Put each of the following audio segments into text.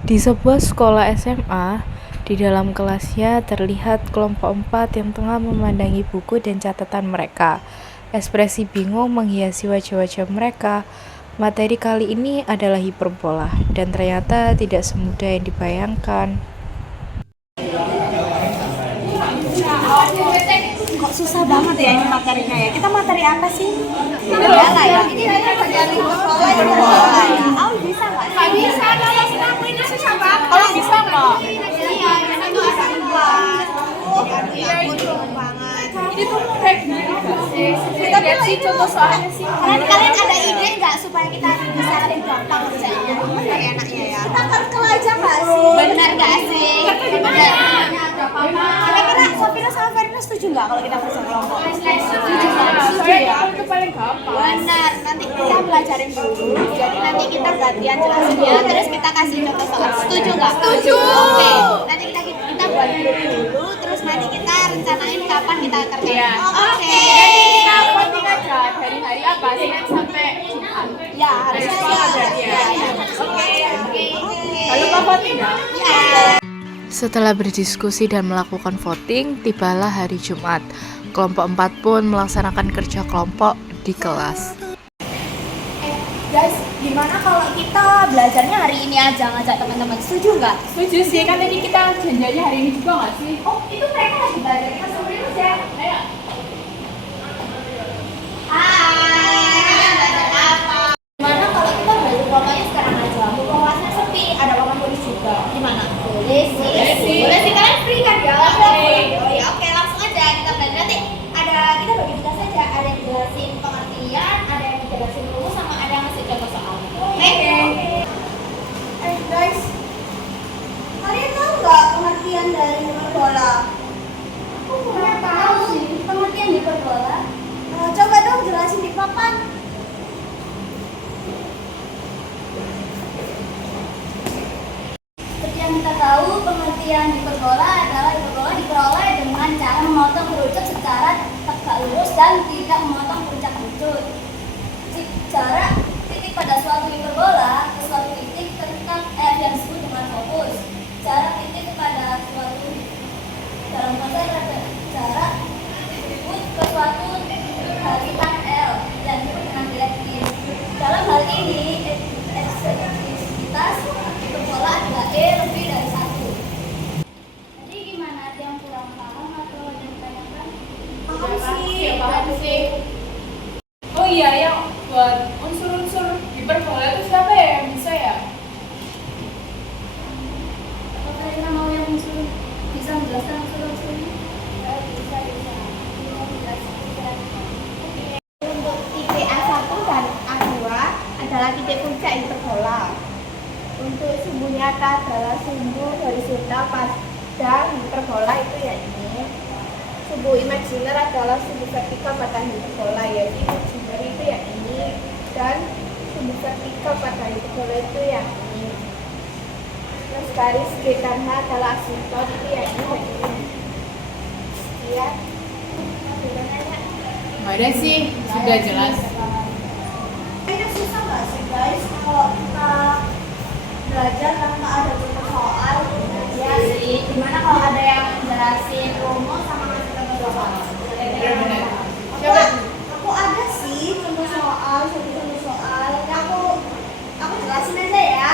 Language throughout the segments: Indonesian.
Di sebuah sekolah SMA, di dalam kelasnya terlihat kelompok 4 yang tengah memandangi buku dan catatan mereka. Ekspresi bingung menghiasi wajah-wajah mereka. Materi kali ini adalah hiperbola, dan ternyata tidak semudah yang dibayangkan. Kok susah banget ya ini materinya ya? Kita materi apa sih? Hiperbola ya? Ini hiperbola ya? Oh bisa nggak? Nggak bisa, kalau kamu ini susah banget. Kalau bisa nggak? Iya, karena tuh ada empat. Iya itu banget. Ini tuh kayak gini nggak sih? Kita lihat sih contoh soalnya sih. Kalian ada ide nggak supaya kita bisa lebih gampang kerjanya? Gimana ya enaknya ya? Kita kerkel aja nggak sih? Benar nggak sih? Benar. Kira-kira Safira sama Verina setuju nggak kalau kita kerja kelompok? Setuju ya? Itu paling gampang. Benar, nanti kita belajarin dulu. Jadi nanti kita gantian jelasinnya, terus kita kasih contoh soal. Setuju nggak? Setuju. Oke, nanti kita buat grup dulu, terus nanti kita rencanain kapan kita kerja. Iya. Oke. Jadi kita voting aja dari hari apa? Senin sampai Jumat. Ya, harusnya ya. Ya. Oke. Jangan lupa voting ya. Ya. Setelah berdiskusi dan melakukan voting, tibalah hari Jumat. Kelompok 4 pun melaksanakan kerja kelompok di kelas. Guys, gimana kalau kita belajarnya hari ini aja ngajak teman-teman? Setuju nggak? Setuju sih, kan tadi kita janjiannya hari ini juga nggak sih? Oh, itu mereka lagi belajar, kita samperin aja. Ayo. Gimana kalau kita belajar kelompoknya sekarang aja? Mumpung kelasnya sepi, ada lawan tulis juga. Gimana? Boleh sih. Boleh sih, kalian free kan ya? Oh ya, oke, langsung aja kita belajar. Nanti kita bagi tugas saja. Ada yang jelasin pengertian, ada yang jelasin rumus, sama ada yang ngasih contoh soal. Oke. Guys, kalian tahu nggak pengertian dari hiperbola? Aku kurang tahu sih pengertian hiperbola. Coba dong jelasin di papan. Seperti yang kita tahu, pengertian hiperbola adalah hiperbola diperoleh dengan cara memotong kerucut secara tegak lurus dan tidak memotong puncak kerucut. Jarak titik pada suatu hiperbola ke suatu titik tentang F yang disebut dengan fokus. Jarak titik pada suatu dalam konteks ada jarak titik ke suatu halikan L yang disebut dengan direktif. Dalam hal ini, eksentrisitas hiperbola adalah E lebih dari 1. Jadi gimana? Ada yang kurang paham atau ada yang ditanyakan? Paham sih. Oh iya, yang buat unsur-unsur hiperbola itu siapa ya yang bisa ya? Apa kalian mau yang unsur bisa menjelaskan unsur-unsurnya? Bisa. Untuk titik A1 dan A2 adalah titik puncak hiperbola. Untuk sumbu nyata adalah sumbu horizontal pada hiperbola itu ya ini. Sumbu imajiner adalah sumbu vertikal pada hiperbola, yaitu imajiner itu ya ini, dan sumbu vertikal pada hiperbola itu ya ini. Terus garis G dan H adalah asymptot itu ya ini. Lihat. Nggak ada sih, sudah jelas. Kayaknya susah nggak sih guys kalau kita belajar tanpa ada contoh soal? Ya sih. Gimana kalau ada yang jelasin rumus sama ngasih contoh soal? Benar-benar. Aku ada sih contoh soal, contoh soal. Aku jelasin aja ya.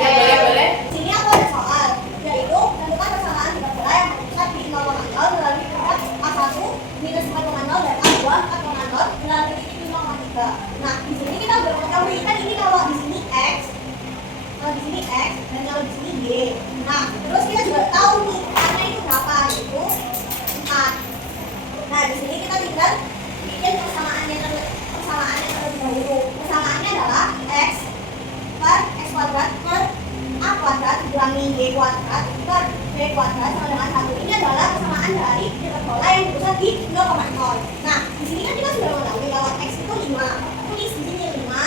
Ya, boleh. Sini aku ada soal, yaitu tentukan persamaan hiperbola yang berpusat di 0,0 melalui produk A1 minus 4,0 dan A2 4,0 melalui titik 5,3. Nah, di sini kita udah mengetahui kan ini kalau di sini X, kalau di sini X dan kalau di sini Y. Nah, terus kita juga tahu nih karena itu berapa, yaitu 4. Nah, di sini kita tinggal bikin persamaannya terlebih dahulu. Persamaannya adalah X per X kuadrat per A kuadrat dikurangi Y kuadrat per B kuadrat sama dengan 1. Ini adalah persamaan dari hiperbola yang berpusat di 0,0. Nah, di sini kan kita sudah mengetahui kalau X itu 5. Tulis di sini 5.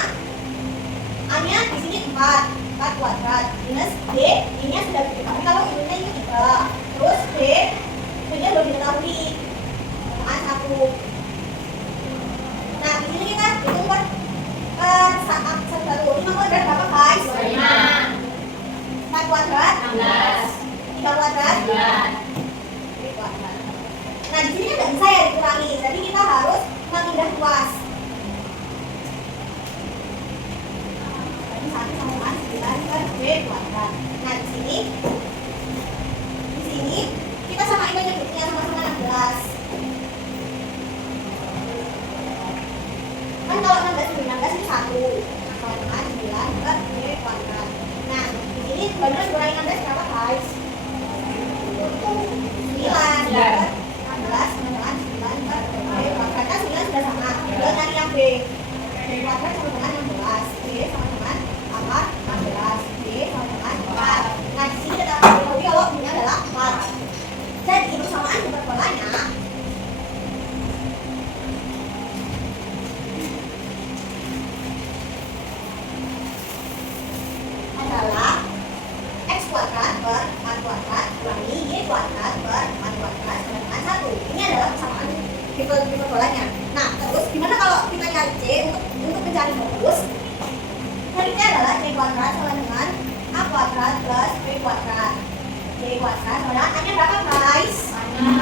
A-nya di sini 4 kuadrat minus B, ini sudah diketahui kalau ini 3. Terus B-nya belum diketahui. A1. Nah, di sini kita hitung saat 1 kuadrat berapa guys? 5. 4 kuadrat kuadrat? 9. B kuadrat. Nah, di sini kan nggak bisa ya dikurangi, jadi kita harus memindah tuas. Jadi 1 sama dengan 9 per B kuadrat. Nah, di sini kita samain aja bentuknya sama-sama 16. Kan kalau 16 per 16 ini 1 sama dengan 9 per B kuadrat. Nah, di sini benar kurangi 16 berapa guys? 9 dapat 16 sama dengan 9 per B kuadrat. Kan 9 sudah sama. Tinggal cari yang B. B kuadrat sama dengan 16. B sama dengan apa? 16. B sama dengan 4. Nah, di sini kita ketahui kalau B-nya adalah 4. Jadi persamaan hiperbolanya adalah x kuadrat per 4 kuadrat kurangi y kuadrat per 4 kuadrat sama dengan 1. Ini adalah persamaan hiperbolanya. Nah, terus gimana kalau kita cari c untuk mencari fokus? Cari c adalah c kuadrat sama dengan a kuadrat plus b kuadrat. C kuadrat sama dengan a-nya berapa guys? 4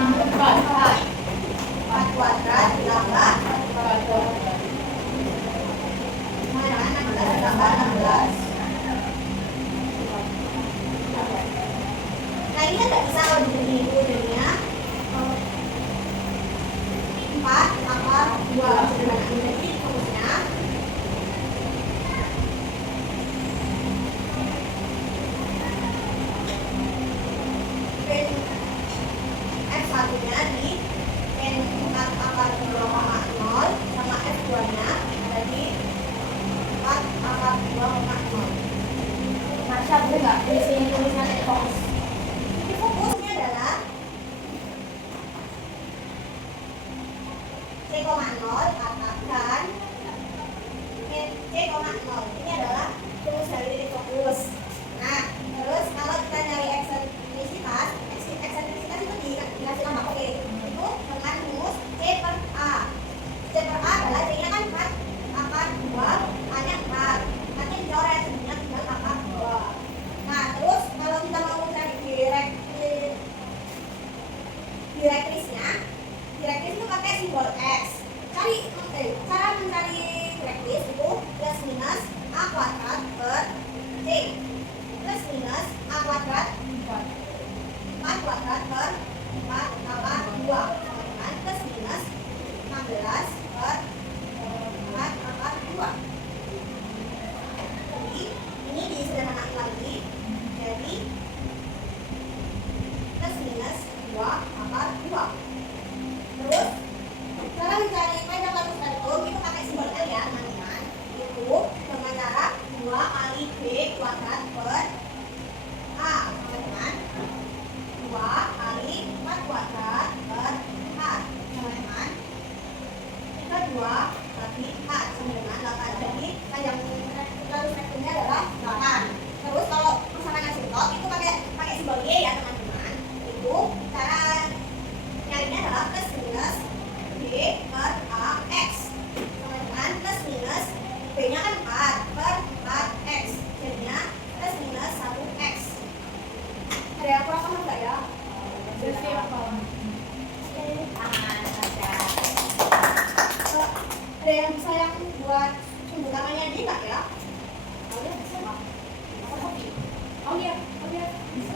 kuadrat ditambah 4 sama dengan 16 ditambah 16. Nah, ini kan nggak bisa kalau begini, jadinya 4 akar 2 sederhana. Jadi fokusnya F1 nya di N4 akar 2,0 sama F2 nya ada di 4 akar 2,0. Masya boleh nggak di sini tulisannya fokus? Fokusnya adalah C,0 katakan C,0. Ini adalah rumus dari titik fokus. Nah, terus kalau kita nyari eksentrisitas itu dikasih nama oke. Itu dengan rumus C per A. C per A adalah C-nya kan 4 akar 2, A-nya 4. Nanti dicoret sebenarnya tinggal akar 2. Nah, terus kalau kita mau cari direktrisnya, direktris itu pakai simbol X. Cara mencari direktris itu plus minus A kuadrat per C plus minus A kuadrat 4 kuadrat per 4 akar 2 sama dengan plus minus 16 per 4 akar 2. Jadi ini disederhanakan lagi jadi plus minus 2 akar 2. Terus cara mencari panjang lalu spektrum itu pakai simbol L ya teman-teman. Itu dengan cara 2 kali B kuadrat per A sama dengan 2 kali 4 kuadrat per 4 sama dengan 2 kali 4 sama dengan 8. Jadi panjang lalu spektrumnya adalah 8. Terus kalau persamaan asymptot itu pakai simbol Y ya teman-teman. Itu cara nyarinya adalah plus minus B per A X sama dengan plus minus B nya kan 4 per 4 X jadinya plus minus 1 X. Ada yang kurang paham nggak ya? Ada yang bisa yang buat sumbu tangannya dia nggak ya? Oh ya bisa nggak? Apa kopi? Oh iya bisa.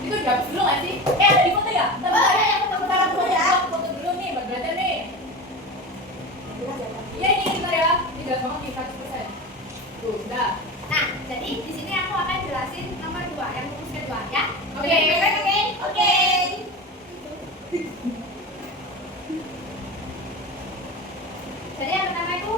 Itu jawab dulu nggak sih? Ada di foto ya? Ada yang foto dulu ya. Foto dulu nih, buat belajar nih. Iya ini bentar ya. Ini jelas banget nih 100%. Tuh, udah. Nah, jadi di sini aku akan jelasin nomor 2, yang rumus kedua ya. Oke. Oke. Jadi yang pertama itu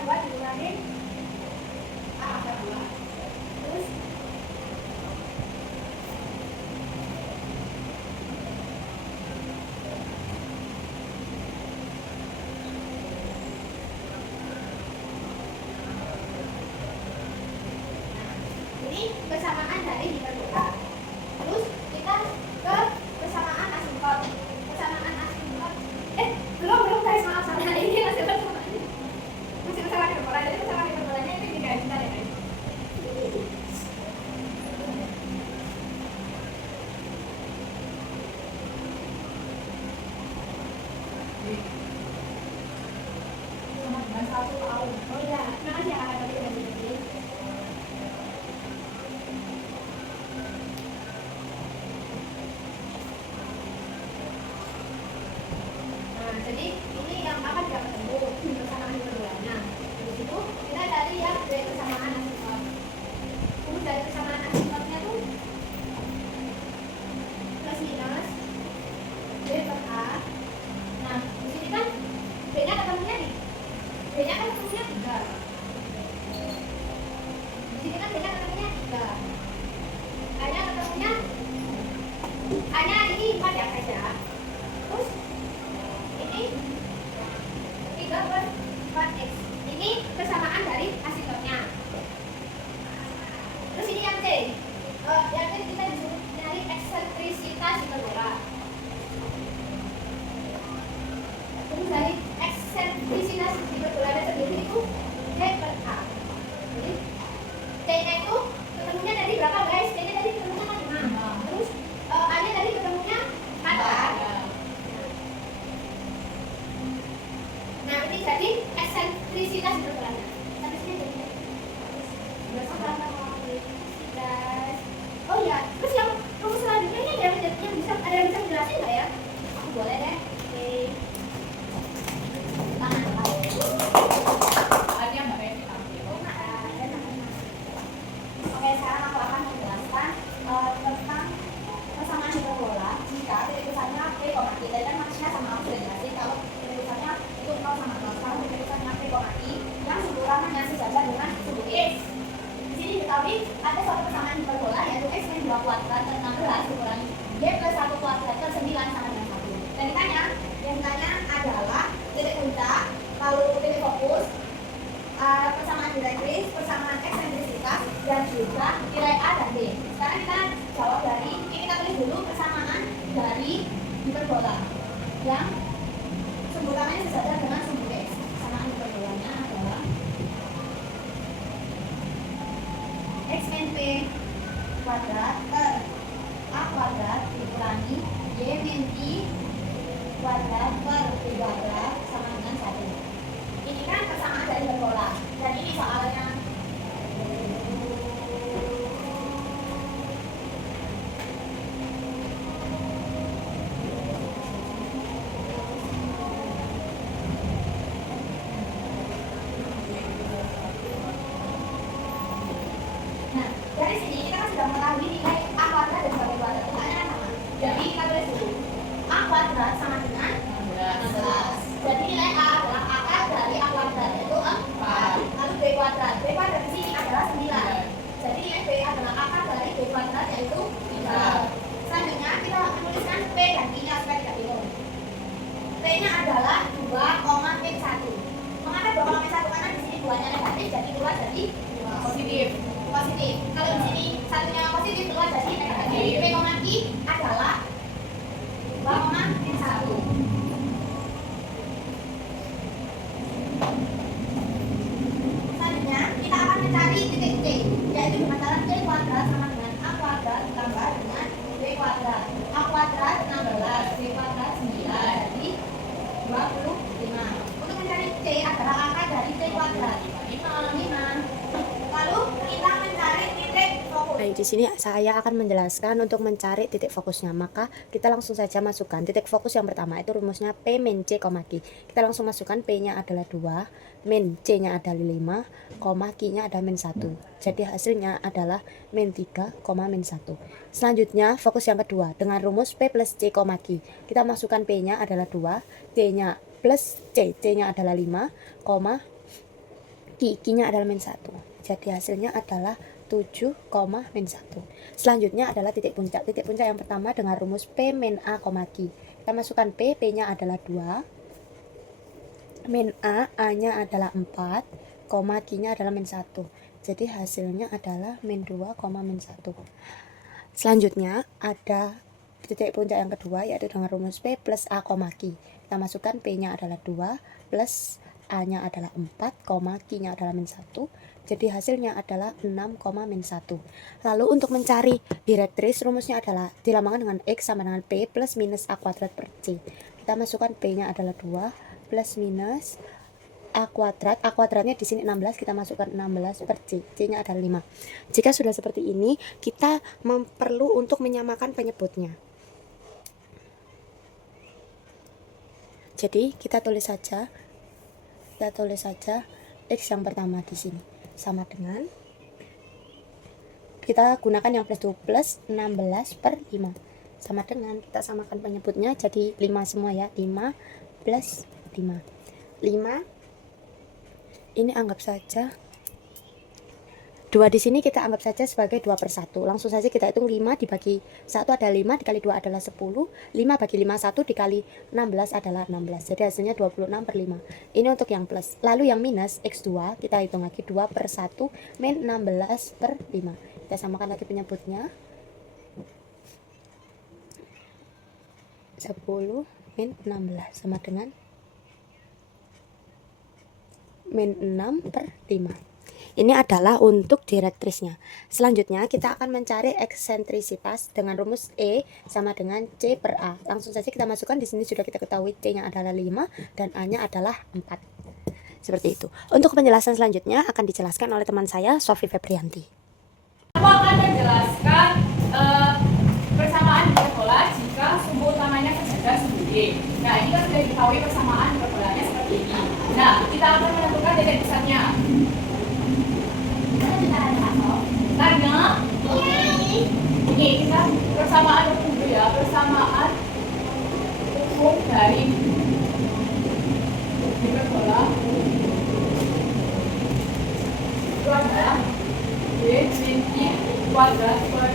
2 dikurangi A pangkat 2. Terus ini persamaan dari hiperbola. Terus kita ke persamaan asinkron. Persamaan asinkron. Belum guys, maaf salah. Ini masih persamaan. Masih persamaan hiperbola. Jadi persamaan hiperbolanya itu digaris ya guys. Oh iya, makasih ya kakak tadi udah dibikin. Nah, jadi ini yang akan tidak ketemu persamaan hiperbolanya. Di situ kita cari yang dari persamaan asinkron. Terus dari persamaan asinkronnya tuh plus minus B per A. Nah, di sini kan B-nya ketemunya nih. B-nya kan ketemunya 3. Di sini kan B-nya ketemunya 3. A-nya ketemunya A-nya ini 4 ya guys ya. Terus ini 3 per 4x. Ini persamaan dari asinkronnya. Terus ini yang C. Yang C kita disuruh nyari eksentrisitas hiperbola. Terus dari eksentrisitas hiperbola sendiri itu D per A. Jadi C-nya itu ketemunya dari berapa guys? C-nya tadi ketemunya kan 5. Terus A-nya tadi ketemunya 4 kan? Nah, ini jadi eksentrisitas hiperbolanya. Sampai sini jadi eksentrisitas. Oh iya, terus yang rumus selanjutnya ini ada yang bisa menjelasin nggak ya? Aku boleh deh. Oke. Tangan kamu. Tadi Mbak Revi tampil. Oke, sekarang aku akan menjelaskan tentang persamaan hiperbola jika titik pusatnya P, I. Tadi kan maksudnya sama aku sudah jelasin kalau titik pusatnya itu 0 sama 0. Sekarang titik pusatnya P, I yang sumbu utamanya sejajar dengan sumbu X. Di sini diketahui ada suatu persamaan hiperbola yaitu X min 2 kuadrat per 16 dikurangi Y plus 1 kuadrat per 9 sama dengan 1. Dan yang ditanya adalah titik puncak, lalu titik fokus, persamaan direktris, persamaan eksentrisitas, dan juga nilai A dan B. Sekarang kita jawab dari, ini kita tulis dulu persamaan dari hiperbola yang sumbu utamanya sejajar dengan sumbu X. Persamaan hiperbolanya adalah X min P kuadrat per A kuadrat dikurangi Y min I kuadrat per B kuadrat sama dengan 1. Ini kan persamaan dari hiperbola dan ini soalnya nah, dari sini kita kan sudah mengetahui nilai A kuadrat dan B kuadrat nilainya sama. Jadi kita tulis dulu A kuadrat sama dengan 16. Jadi nilai A adalah akar dari A kuadrat yaitu 4. Lalu B kuadrat di sini adalah 9. Jadi nilai B adalah akar dari B kuadrat yaitu 3. Selanjutnya kita menuliskan P dan I-nya supaya tidak bingung. P-nya adalah 2,P1. Mengapa 2,P1? Karena di sini 2-nya negatif, jadi keluar jadi positif. Kalau di sini satunya positif keluar jadi negatif. Jadi P, I adalah 2,P1. Selanjutnya kita akan mencari titik C, yaitu dengan cara C kuadrat sama dengan A kuadrat ditambah dengan B kuadrat. A kuadrat 16, B kuadrat 9, jadi 25. Untuk mencari C adalah akar dari C kuadrat 5. Lalu kita mencari titik fokus. Nah, di sini saya akan menjelaskan untuk mencari titik fokusnya. Maka kita langsung saja masukkan titik fokus yang pertama itu rumusnya P min C, Q. Kita langsung masukkan P-nya adalah 2, min C-nya adalah 5, Q-nya ada min 1. Jadi hasilnya adalah min 3, min 1. Selanjutnya fokus yang kedua dengan rumus P plus C, Q. Kita masukkan P-nya adalah 2, C-nya plus C-nya adalah 5, Q-nya adalah min 1. Jadi hasilnya adalah 7, min 1. Selanjutnya adalah titik puncak. Titik puncak yang pertama dengan rumus P min A, Q. Kita masukkan P, P-nya adalah 2. Min A, A-nya adalah 4, Q-nya adalah min 1. Jadi hasilnya adalah min 2, min 1. Selanjutnya ada titik puncak yang kedua yaitu dengan rumus P plus A, Q. Kita masukkan P-nya adalah 2 plus A-nya adalah 4, Q-nya adalah min 1. Jadi hasilnya adalah 6, min 1. Lalu untuk mencari direktris rumusnya adalah dilambangkan dengan X sama dengan P plus minus A kuadrat per C. Kita masukkan P-nya adalah 2 plus minus A kuadrat. A kuadratnya di sini 16, kita masukkan 16 per C. C-nya adalah 5. Jika sudah seperti ini, kita perlu untuk menyamakan penyebutnya. Jadi kita tulis saja X yang pertama di sini sama dengan, kita gunakan yang plus 2 plus 16 per 5 sama dengan, kita samakan penyebutnya jadi 5 semua ya, 5 plus 5 ini anggap saja 2 di sini kita anggap saja sebagai 2 per 1. Langsung saja kita hitung 5 dibagi 1 adalah 5, dikali 2 adalah 10, 5 bagi 5 1 dikali 16 adalah 16. Jadi hasilnya 26 per 5. Ini untuk yang plus. Lalu yang minus X2 kita hitung lagi 2 per 1 min 16 per 5. Kita samakan lagi penyebutnya. 10 min 16 sama dengan min 6 per 5. Ini adalah untuk direktrisnya. Selanjutnya kita akan mencari eksentrisitas dengan rumus E sama dengan C per A. Langsung saja kita masukkan, di sini sudah kita ketahui C-nya adalah 5 dan A-nya adalah 4. Seperti itu. Untuk penjelasan selanjutnya akan dijelaskan oleh teman saya, Sofi Febrianti. Aku akan menjelaskan persamaan hiperbola jika sumbu utamanya kejajar sumbu D. Nah, ini kan sudah diketahui persamaan hiperbolanya seperti ini. Nah, kita akan menentukan titik pusatnya. Karena ini kita persamaan dulu ya, persamaan umum dari hiperbola itu adalah B sin I kuadrat per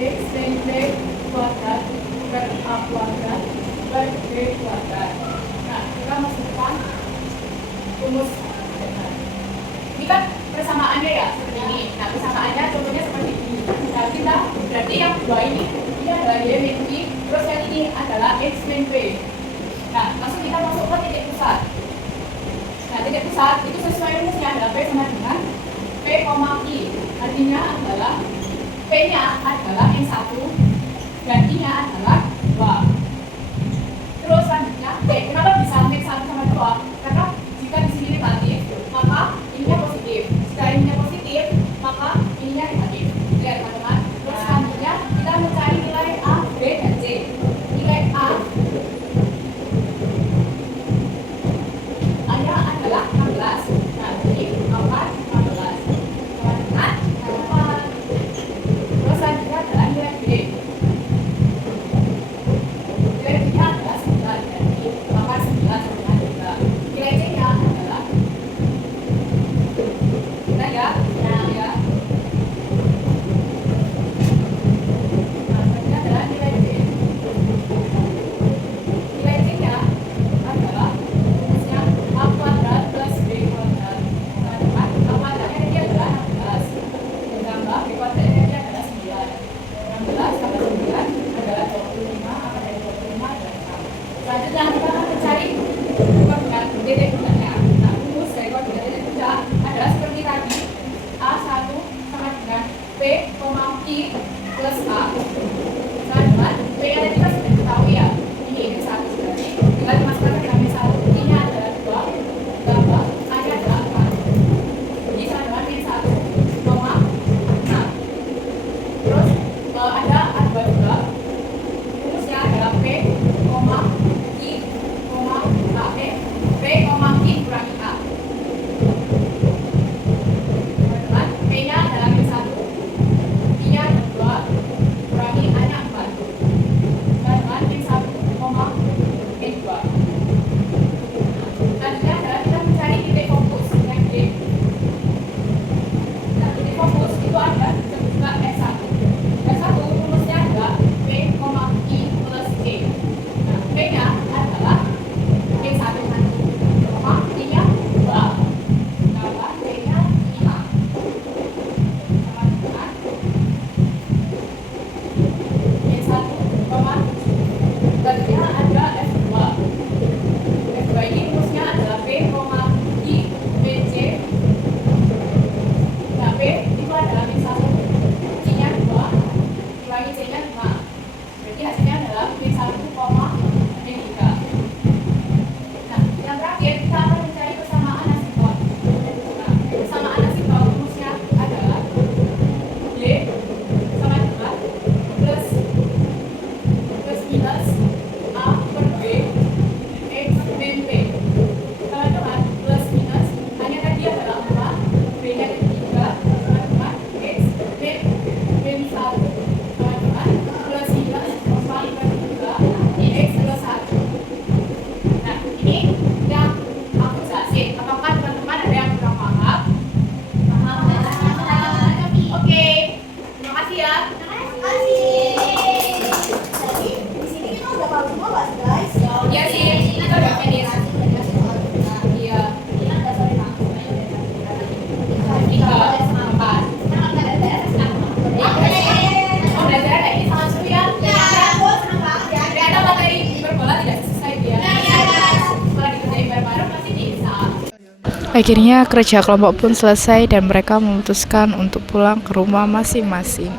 X sin B kuadrat per A kuadrat per B kuadrat. Nah, kita masukkan rumus. Ini kan persamaannya ya seperti ini. Nah, persamaannya contohnya seperti ini. Nah, kita berarti yang dua ini adalah Y min I, terus yang ini adalah X min P. Nah, langsung kita masuk ke titik pusat. Nah, titik pusat itu sesuai rumusnya adalah P sama dengan P, I. Artinya adalah P-nya adalah min 1 dan I-nya adalah 2. Terus selanjutnya P. Kenapa bisa min 1 sama 2? Karena jika di sini negatif, maka ininya positif. Jika ininya positif, maka ininya negatif. Lihat teman-teman. Terus selanjutnya kita mencari nilai A, B, dan C. Nilai A-nya adalah 16. Nah, jadi 4, 16. Sama dengan 4. Terus selanjutnya adalah nilai B. Nilai B-nya adalah 9. Jadi 9 sama dengan 3. Akhirnya kerja kelompok pun selesai dan mereka memutuskan untuk pulang ke rumah masing-masing.